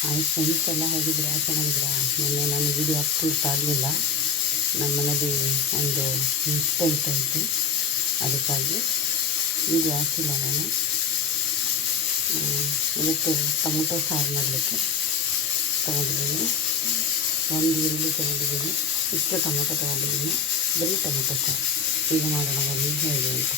Hi friends, ಎಲ್ಲ ಹೇಗಿದ್ದೀರಾ? ಚೆನ್ನಾಗಿದ್ದೀರಾ? ನಿನ್ನೆ ನಾನು ವೀಡಿಯೋ ಅಪ್ಲೋಡ್ ಆಗಲಿಲ್ಲ. ನಮ್ಮ ಮನೇಲಿ ಒಂದು ಇನ್ಸಿಡೆಂಟ್ ಆಯಿತು, ಅದಕ್ಕಾಗಿ ವೀಡಿಯೋ ಹಾಕಿಲ್ಲ ನಾನು. ಇವತ್ತು ಟೊಮೊಟೊ ಸಾರು ಮಾಡಲಿಕ್ಕೆ ತೊಗೊಂಡಿದ್ದೀನಿ. ಒಂದು ಈರುಳ್ಳಿ ತೊಗೊಂಡಿದ್ದೀನಿ, ಇಷ್ಟು ಟೊಮೊಟೊ ತೊಗೊಂಡಿದ್ದೀನಿ, ಬರೀ ಟೊಮೊಟೊ ಸಾರು. ಈಗ ಮಾಡೋಣ ಬನ್ನಿ ಹೇಗೆ ಅಂತ.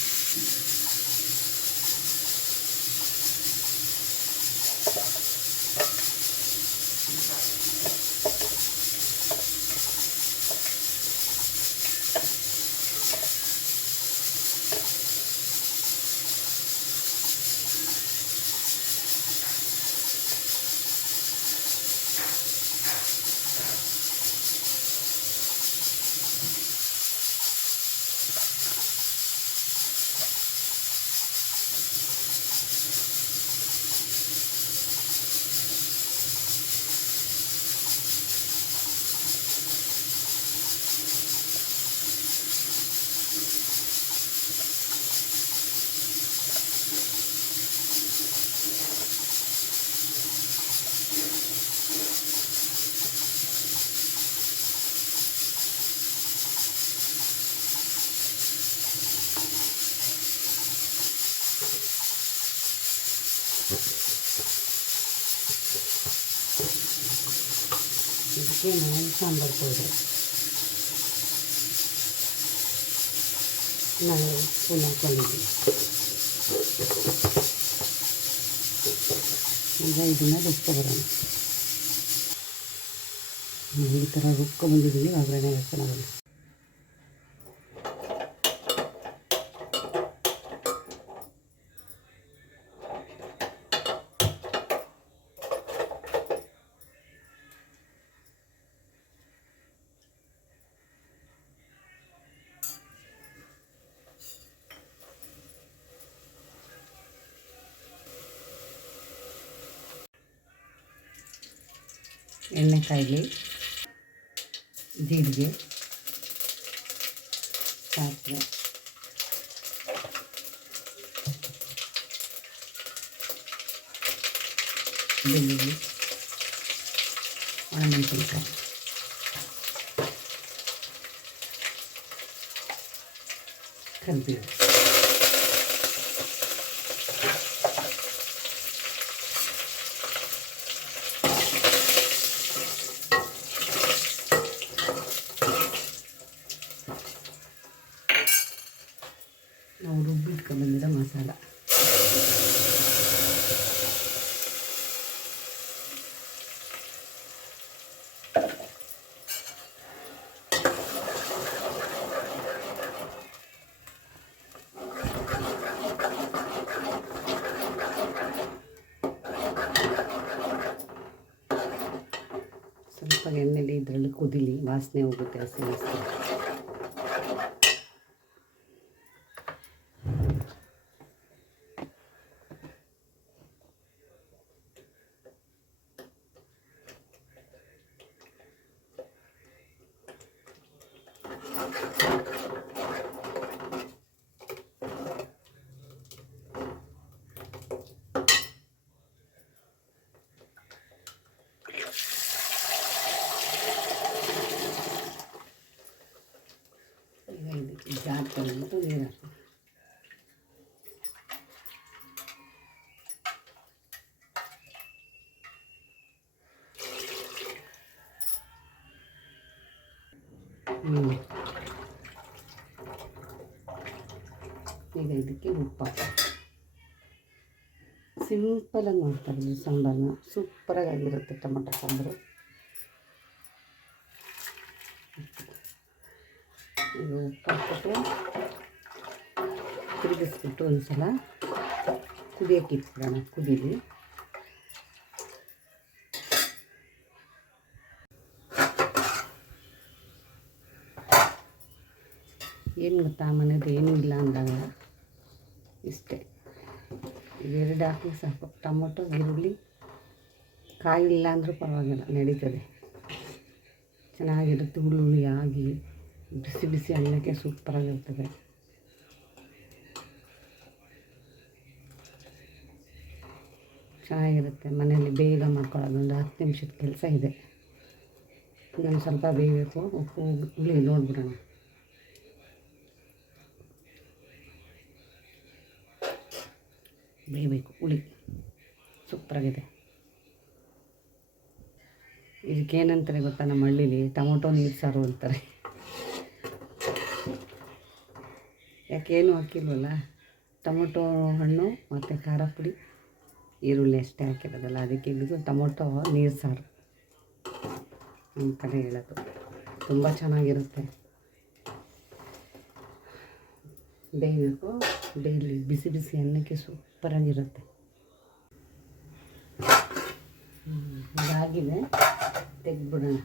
ಇದಕ್ಕೆ ನಾನು ಸಾಂಬಾರು ಪೌಡ್ರ್ ನಾನು ಸ್ಪೂನ್ ಹಾಕ್ಕೊಂಡಿದ್ದೀನಿ. ಈಗ ಇದನ್ನು ರುಬ್ಕೊಬರೋಣ. ಈ ಥರ ರುಬ್ಕೊಂಡ್ಬಂದಿದ್ದೀನಿ. ಒಗ್ಗರಣೆ ಹಾಕೋಣ. ಎಣ್ಣೆ ಕಾಯಿಲಿ, ಜೀರಿಗೆ, ಸಾಸಿವೆ, ಬೆಳ್ಳುಳ್ಳಿ, ಒಣಮೆಣಸಿನಕಾಯಿ, ಕರಿಬೇವು, ನಾವು ರುಬ್ಬಿಟ್ಕೊಂಡು ಬಂದಿರೋ ಮಸಾಲ, ಸ್ವಲ್ಪ ಎಣ್ಣೆಲಿ ಇದರಲ್ಲಿ ಕುದಿಲಿ, ವಾಸನೆ ಹೋಗುತ್ತೆ, ಹಸಿ ವಾಸನೆ. ಜಾರ್ ತಂದ್ಬಿಟ್ಟು ನೀರು ಹಾಕಿ, ಈಗ ಇದಕ್ಕೆ ಉಪ್ಪು ಹಾಕಿ ಸಿಂಪಲಾಗಿ ಮಾಡ್ತಾರೆ ಈ ಸಾಂಬಾರನ್ನ. ಸೂಪರಾಗಿ ಆಗಿರುತ್ತೆ ಟೊಮೊಟೊ ಸಾಂಬಾರು. ಈಗ ಉಪ್ಪು ಹಾಕ್ಬಿಟ್ಟು ತಿರುಗಿಸ್ಬಿಟ್ಟು ಒಂದು ಸಲ ಕುದಿಯೋಕ್ಕೆ ಇಟ್ಬಿಡೋಣ. ಕುದೀಲಿ. ಏನು ಗೊತ್ತಾ, ಮನೇದು ಏನೂ ಇಲ್ಲ ಅಂದಾಗ ಇಷ್ಟೇ, ಇವೆರಡು ಹಾಕಿ ಸಾಕು. ಟೊಮೊಟೊ, ಈರುಳ್ಳಿ, ಕಾಯಿ ಇಲ್ಲ ಅಂದರೂ ಪರವಾಗಿಲ್ಲ, ನಡೀತದೆ. ಚೆನ್ನಾಗಿರುತ್ತೆ. ಹುಳಿ ಆಗಿ ಬಿಸಿ ಬಿಸಿ ಅನ್ನಕ್ಕೆ ಸೂಪರಾಗಿರ್ತದೆ. ಚೆನ್ನಾಗಿರುತ್ತೆ. ಮನೆಯಲ್ಲಿ ಬೇಗ ಮಾಡ್ಕೊಳ್ಳೋದು, ಒಂದು 10 ನಿಮಿಷದ ಕೆಲಸ ಇದೆ. ಇನ್ನೊಂದು ಸ್ವಲ್ಪ ಬೇಯಬೇಕು. ಉಪ್ಪು ಹುಳಿ ನೋಡ್ಬಿಡೋಣ. ಬೇಯಬೇಕು ಹುಳಿ, ಸೂಪರಾಗಿದೆ. ಇದಕ್ಕೇನಂತಾರೆ ಗೊತ್ತಾ, ನಮ್ಮ ಹಳ್ಳೀಲಿ ಟೊಮೊಟೊ ನೀರು ಸಾರು ಅಂತಾರೆ. ಯಾಕೇನು ಹಾಕಿಲ್ವಲ್ಲ, ಟೊಮೊಟೊ ಹಣ್ಣು ಮತ್ತು ಖಾರ ಪುಡಿ, ಈರುಳ್ಳಿ ಅಷ್ಟೇ ಹಾಕಿರೋದಲ್ಲ, ಅದಕ್ಕೆ ಇದು ಟೊಮೊಟೊ ನೀರು ಸಾರು ನಮ್ಮ ಕಡೆ ಹೇಳೋದು. ತುಂಬ ಚೆನ್ನಾಗಿರುತ್ತೆ. ಬೇಯಬೇಕು. ಡೈಲಿ ಬಿಸಿ ಬಿಸಿ ಅನ್ನಕ್ಕೆ ಸೂಪರಾಗಿರುತ್ತೆ. ಇದಾಗಿದೆ, ತೆಗೆದ್ಬಿಡೋಣ.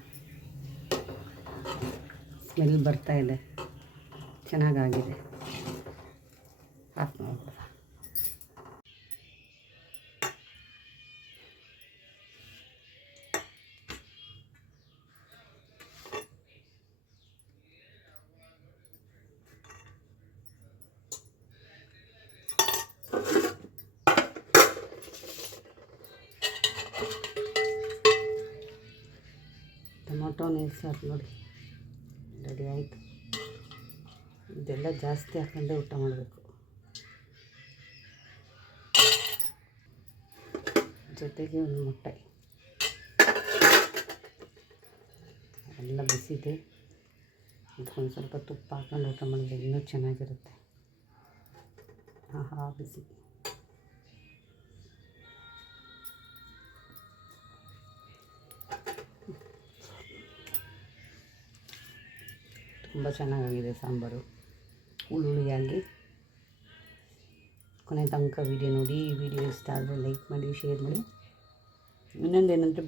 ಸ್ಮೆಲ್ ಬರ್ತಾಯಿದೆ, ಚೆನ್ನಾಗಾಗಿದೆ. ಹಾಕಿ ನೋಡ್ಬಿಡ. ಟೊಮೊಟೊ ನೀರು ಸಾರು ನೋಡಿ ರೆಡಿ ಆಯಿತು. ಇದೆಲ್ಲ ಜಾಸ್ತಿ ಹಾಕೊಂಡೇ ಊಟ ಮಾಡಬೇಕು. ಜೊತೆಗೆ ಒಂದು ಮೊಟ್ಟೆ, ಎಲ್ಲ ಬಿಸಿದೆ. ಇದಕ್ಕೊಂದು ಸ್ವಲ್ಪ ತುಪ್ಪ ಹಾಕೊಂಡು ಊಟ ಮಾಡಿದ್ರೆ ಇನ್ನೂ ಚೆನ್ನಾಗಿರುತ್ತೆ. ಆಹಾ, ಬಿಸಿ. ತುಂಬ ಚೆನ್ನಾಗಾಗಿದೆ ಸಾಂಬಾರು, ಹುಳಿಯಾಗಿ. ಕೊನೆ ತನಕ ವೀಡಿಯೋ ನೋಡಿ. ಈ ವಿಡಿಯೋ ಇಷ್ಟ ಆದರೆ ಲೈಕ್ ಮಾಡಿ, ಶೇರ್ ಮಾಡಿ. ಇನ್ನೊಂದೇನೆಂದರೆ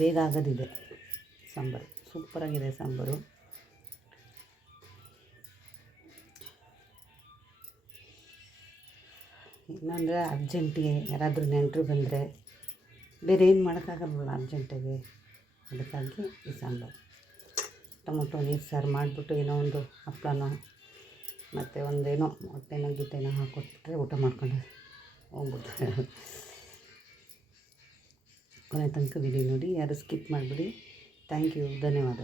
ಬೇಗ ಆಗೋದಿದೆ ಸಾಂಬಾರು. ಸೂಪರಾಗಿದೆ ಸಾಂಬಾರು. ಇನ್ನೊಂದರೆ ಅರ್ಜೆಂಟಿಗೆ ಯಾರಾದರೂ ನೆಂಟರು ಬಂದರೆ ಬೇರೆ ಏನು ಮಾಡೋಕ್ಕಾಗಲ್ವಲ್ಲ ಅರ್ಜೆಂಟಿಗೆ, ಅದಕ್ಕಾಗಿ ಈ ಸಾಂಬಾರು. ಟೊಮೊಟೊ ನೀರು ಸಾರು ಮಾಡಿಬಿಟ್ಟು ಏನೋ ಒಂದು ಹಪ್ಪಳನೋ ಮತ್ತು ಒಂದೇನೋ ಹೊಟ್ಟೆನೋ ಗಿಟ್ಟೆನೋ ಹಾಕ್ಕೊಟ್ಬಿಟ್ರೆ ಊಟ ಮಾಡ್ಕೊಂಡು ಹೋಗ್ಬಿಡ್ತಾರೆ. ಕೊನೆ ತನಕ ವಿಡಿಯೋ ನೋಡಿ, ಯಾರು ಸ್ಕಿಪ್ ಮಾಡಿಬಿಡಿ. ಥ್ಯಾಂಕ್ ಯು, ಧನ್ಯವಾದ.